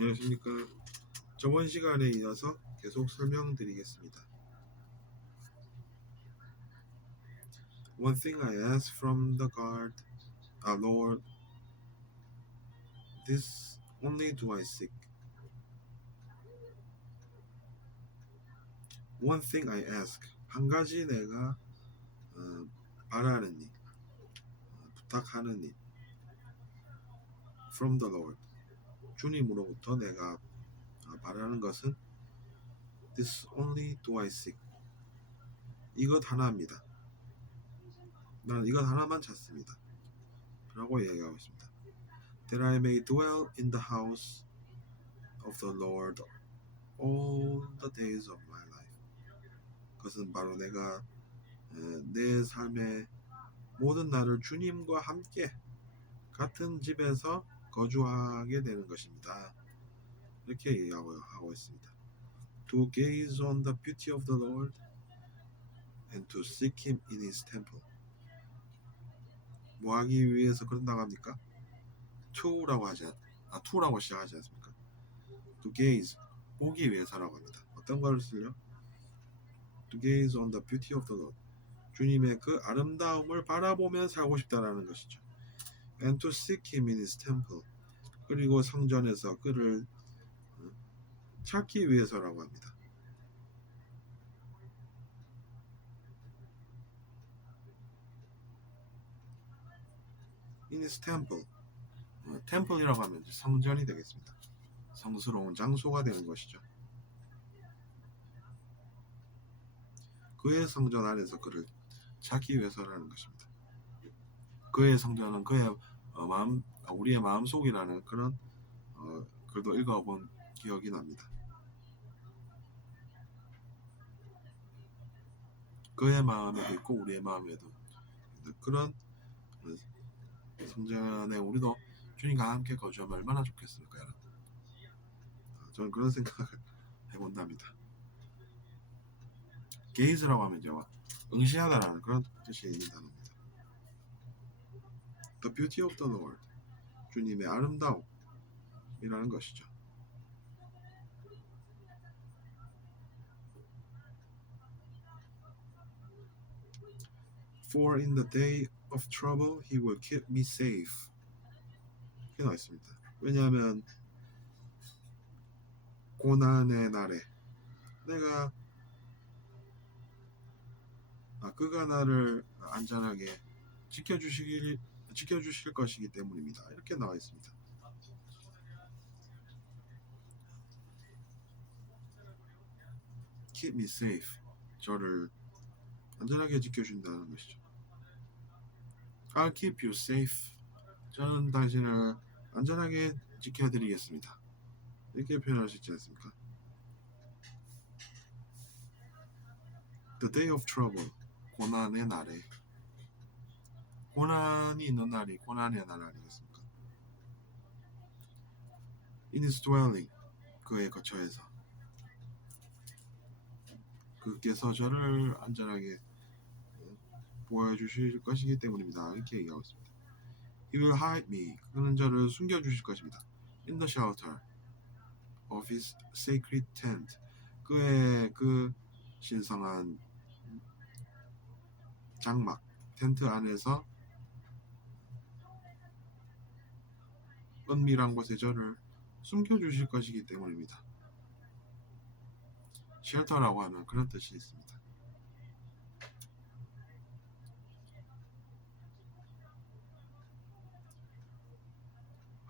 안녕하십니까. 저번 시간에 이어서 계속 설명드리겠습니다. One thing I ask from the God, Lord, this only do I seek. One thing I ask, 한 가지 내가 바라는 일, 부탁하는 일. From the Lord, 주님으로부터 내가 바라는 것은 This only do I seek. 이것 하나입니다. 나는 이것 하나만 찾습니다. 라고 이야기하고 있습니다. That I may dwell in the house of the Lord all the days of my life. 그것은 바로 내가 내 삶의 모든 날을 주님과 함께 같은 집에서 거주하게 되는 것입니다. 이렇게 얘기하고 있습니다. To gaze on the beauty of the Lord and to seek Him in His temple. 뭐 하기 위해서 그런다고 합니까? to라고 시작하지 않습니까? To gaze, 보기 위해서라고 합니다. 어떤 걸 쓸려? To gaze on the beauty of the Lord. 주님의 그 아름다움을 바라보며 살고 싶다라는 것이죠. And to seek Him in His temple. 그리고 성전에서 그를 찾기 위해서라고 합니다. In His temple. 템플이라고 하면 성전이 되겠습니다. 성스러운 장소가 되는 것이죠. 그의 성전 안에서 그를 찾기 위해서라는 것입니다. 그의 성전은 그의 마음, 우리의 마음속이라는 그런 글도 읽어본 기억이 납니다. 그의 마음에도 있고 우리의 마음에도 그런 성전에 우리도 주님과 함께 거주하면 얼마나 좋겠습니까, 여러분? 저는 그런 생각을 해본답니다. 게이즈라고 하면 이제 응시하다라는 그런 뜻이 있는 단어입니다. The beauty of the Lord, 주님의 아름다움이라는 것이죠. For in the day of trouble, He will keep me safe. 이렇게 나와 있습니다. 왜냐하면 고난의 날에 내가 그가 나를 안전하게 지켜주실 것이기 때문입니다. 이렇게 나와 있습니다. Keep me safe. 저를 안전하게 지켜준다는 것이죠. I'll keep you safe. 저는 당신을 안전하게 지켜드리겠습니다. 이렇게 표현할 수 있지 않습니까? The day of trouble. 고난의 날에. 고난이 있는 날이 고난의 날 아니겠습니까? In his dwelling. 그의 거처에서. 그께서 저를 안전하게 보여주실 것이기 때문입니다. 이렇게 얘기하고 있습니다. He will hide me. 그는 저를 숨겨주실 것입니다. In the shelter of his sacred tent. 그의 그 신성한 장막, 텐트 안에서 은밀한 곳에 저를 숨겨주실 것이기 때문입니다. 쉘터라고 하면 그런 뜻이 있습니다.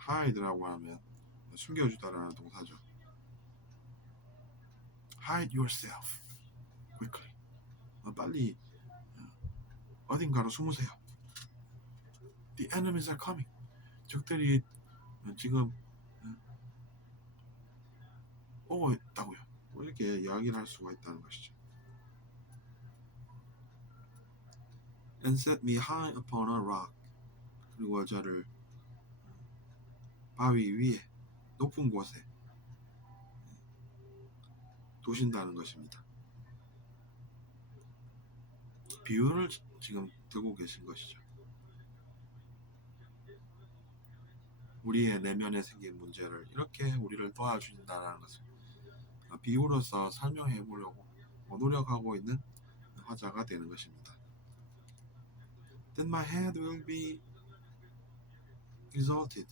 hide라고 하면 숨겨주다라는 동사죠. Hide yourself quickly. 빨리 어딘가로 숨으세요. The enemies are coming. 적들이 지금 오고 있다고요. 이렇게 이야기를 할 수가 있다는 것이죠. And set me high upon a rock. 그리고 저를 바위 위에 높은 곳에 두신다는 것입니다. 비유를 지금 들고 계신 것이죠. 우리의 내면에 생긴 문제를 이렇게 우리를 도와주신다는 것을 비유로서 설명해 보려고 노력하고 있는 화자가 되는 것입니다. Then my head will be exalted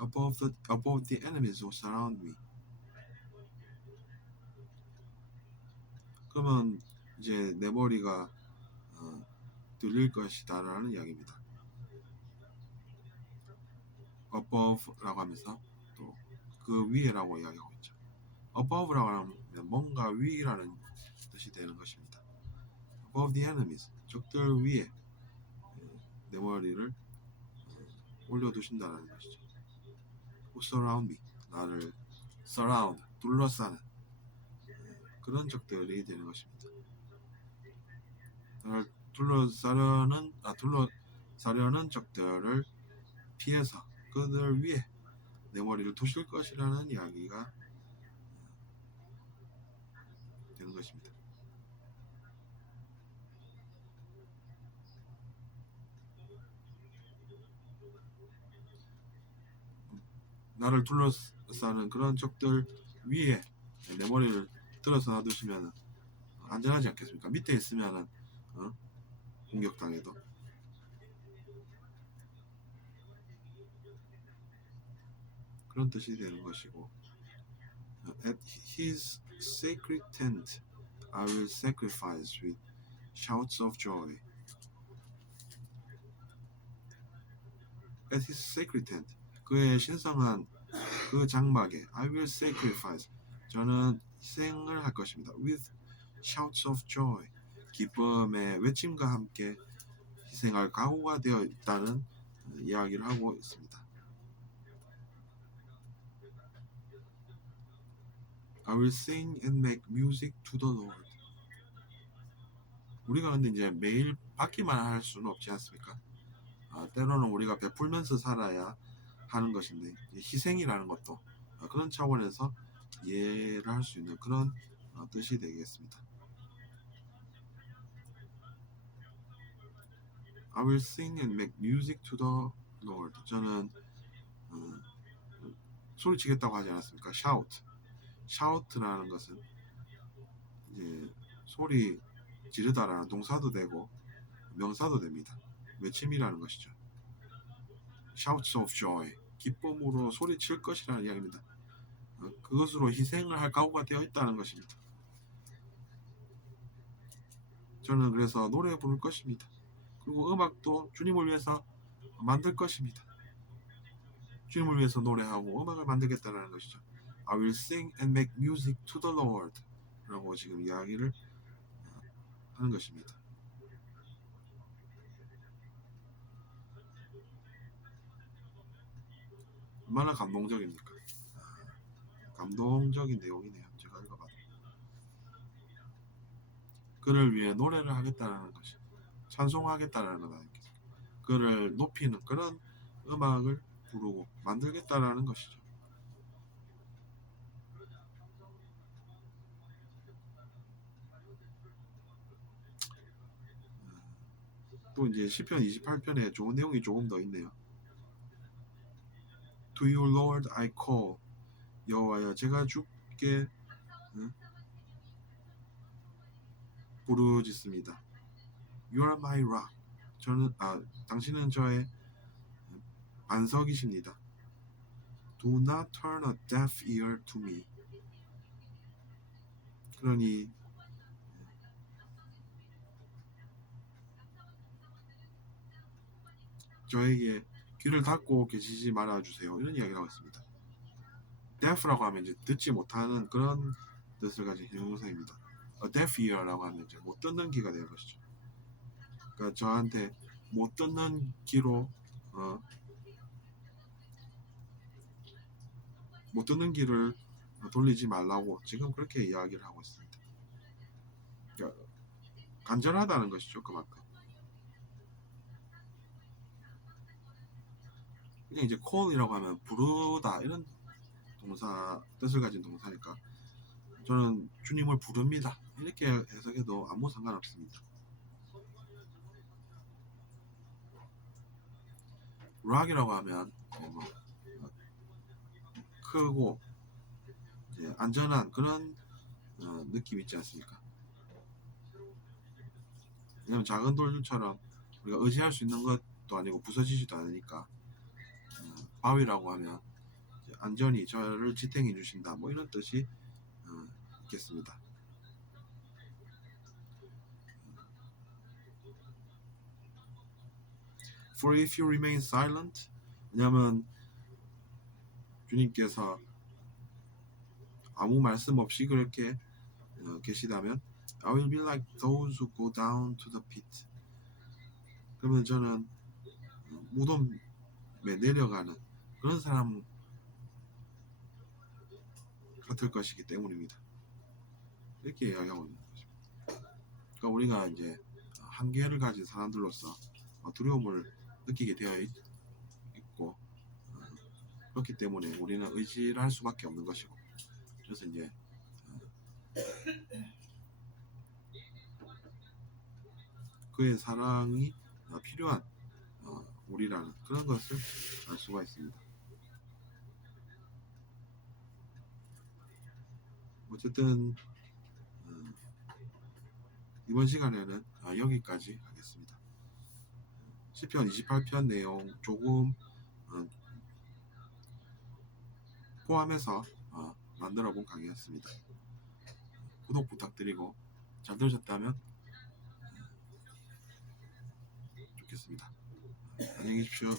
above the enemies who surround me. 그러면 이제 내 머리가 들릴 것이다라는 이야기입니다. above라고 하면서 또 그 위에라고 이야기하고 있죠. above라고 하면 뭔가 위라는 뜻이 되는 것입니다. above the enemies, 적들 위에 내 머리를 올려두신다는 것이죠. who surround me, 나를 surround, 둘러싸는 그런 적들이 되는 것입니다. 나를 둘러싸려는 적들을 피해서 그들 위에 내 머리를 두실 것이라는 이야기가 되는 것입니다. 나를 둘러싸는 그런 적들 위에 내 머리를 들어서 놔두시면 안전하지 않겠습니까? 밑에 있으면 공격당해도. 그런 뜻이 되는 것이고, at his sacred tent I will sacrifice with shouts of joy. At his sacred tent, 그의 신성한 그 장막에 I will sacrifice, 저는 희생을 할 것입니다. with shouts of joy, 기쁨의 외침과 함께 희생할 각오가 되어 있다는 이야기를 하고 있습니다. I will sing and make music to the Lord. 우리가 근데 이제 매일 받기만 할 수는 없지 않습니까? 때로는 우리가 베풀면서 살아야 하는 것인데 희생이라는 것도 그런 차원에서 이해를 할 수 있는 그런 뜻이 되겠습니다. I will sing and make music to the Lord. 저는 소리치겠다고 하지 않았습니까? shout. shout라는 것은 이제 소리 지르다라는 동사도 되고 명사도 됩니다. 외침이라는 것이죠. shouts of joy, 기쁨으로 소리칠 것이라는 이야기입니다. 그것으로 희생을 할 각오가 되어 있다는 것입니다. 저는 그래서 노래 부를 것입니다. 그리고 음악도 주님을 위해서 만들 것입니다. 주님을 위해서 노래하고 음악을 만들겠다는 것이죠. I will sing and make music to the Lord 라고 지금 이야기를 하는 것입니다. 얼마나 감동적입니까? 감동적인 내용이네요. 제가 읽어봐도. 그를 위해 노래를 하겠다는 것이, 찬송하겠다는 것 아니겠습니까? 그를 높이는 그런 음악을 부르고 만들겠다라는 것이죠. 또 이제 시편 28편에 좋은 내용이 조금 더 있네요. To you Lord I call, 여호와여 제가 주께 부르짖습니다. You are my rock, 당신은 저의 반석이십니다. Do not turn a deaf ear to me. 그러니 저에게 귀를 닫고 계시지 말아주세요. 이런 이야기를 하고 있습니다. deaf라고 하면 이제 듣지 못하는 그런 뜻을 가진 형용사입니다. a deaf ear라고 하면 이제 못 듣는 귀가 되는 것이죠. 그러니까 저한테 못 듣는 귀로 못 듣는 귀를 돌리지 말라고 지금 그렇게 이야기를 하고 있습니다. 그러니까 간절하다는 것이죠. 그만큼. 그냥 이제 call이라고 하면 부르다 이런 동사 뜻을 가진 동사니까 저는 주님을 부릅니다. 이렇게 해석해도 아무 상관없습니다. 락이라고 하면 뭐 크고 이제 안전한 그런 느낌 있지 않습니까? 왜냐면 작은 돌들처럼 우리가 의지할 수 있는 것도 아니고 부서지지도 않으니까 바위라고 하면 안전히 저를 지탱해 주신다 뭐 이런 뜻이 있겠습니다. For if you remain silent, 왜냐면 주님께서 아무 말씀 없이 그렇게 계시다면 I will be like those who go down to the pit. 그러면 저는 무덤에 내려가는 그런 사람 같을 것이기 때문입니다. 이렇게 이야기하고 있는 것입니다. 그러니까 우리가 이제 한계를 가진 사람들로서 두려움을 느끼게 되어 있고 그렇기 때문에 우리는 의지를 할 수밖에 없는 것이고 그래서 이제 그의 사랑이 필요한 우리라는 그런 것을 알 수가 있습니다. 어쨌든 이번 시간에는 여기까지 하겠습니다. 시편 28편 내용 조금 포함해서 만들어 본 강의였습니다. 구독 부탁드리고 잘 들으셨다면 좋겠습니다. 안녕히 계십시오.